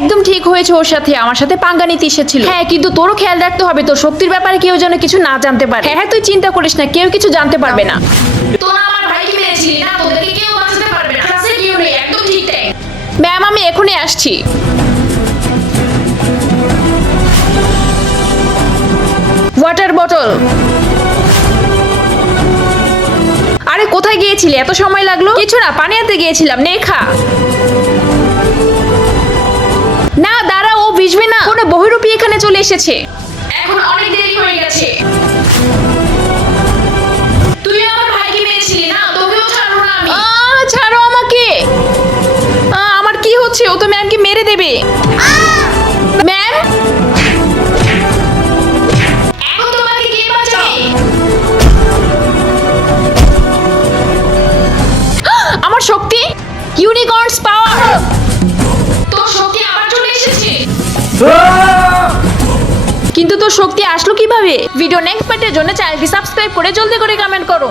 একদম ঠিক হয়েছে, ওর সাথে আমার সাথে পাঙ্গা নিতে এসেছিল। হ্যাঁ, কিন্তু তোরও খেয়াল রাখতে হবে তোর শক্তির ব্যাপারে কেউ যেন কিছু না জানতে পারে। হ্যাঁ, তুই চিন্তা করিস না, কেউ কিছু জানতে পারবে না। তোরা আমার ভাইকে মেরেছিলি না, তোদেরকে কেউ বাঁচাতে পারবে না। ক্লাসে কেউ নেই, একদম ঠিক টাইম। ম্যাম, আমি এখনই আসছি। Water bottle. আরে কোথায় গিয়েছিলি, এত সময় লাগলো? কিছু না, পানি আনতে গিয়েছিলাম, নে খা। না দাঁড়া, ও ভিজবে না। কোনো বহুরূপী এখানে চলে এসেছে। এখন অনেক দেরি হয়ে গেছে। তুই আমার ভাইকে মেরেছিলি না, তোকেও ছাড়বো না আমি। ছাড়ো আমাকে। আমার কি হচ্ছে? ও তো ম্যামকে মেরে দেবে। ম্যাম, এখন তোমাকে কে বাঁচাবে? আমার শক্তি, ইউনিকর্নস পাওয়ার। তোর শক্তি আবার চলে এসেছে। কিন্তু তোর শক্তি আসলো কিভাবে? ভিডিও নেক্সট পার্টের জন্য চ্যানেলটি সাবস্ক্রাইব করে জলদি করে কমেন্ট করো।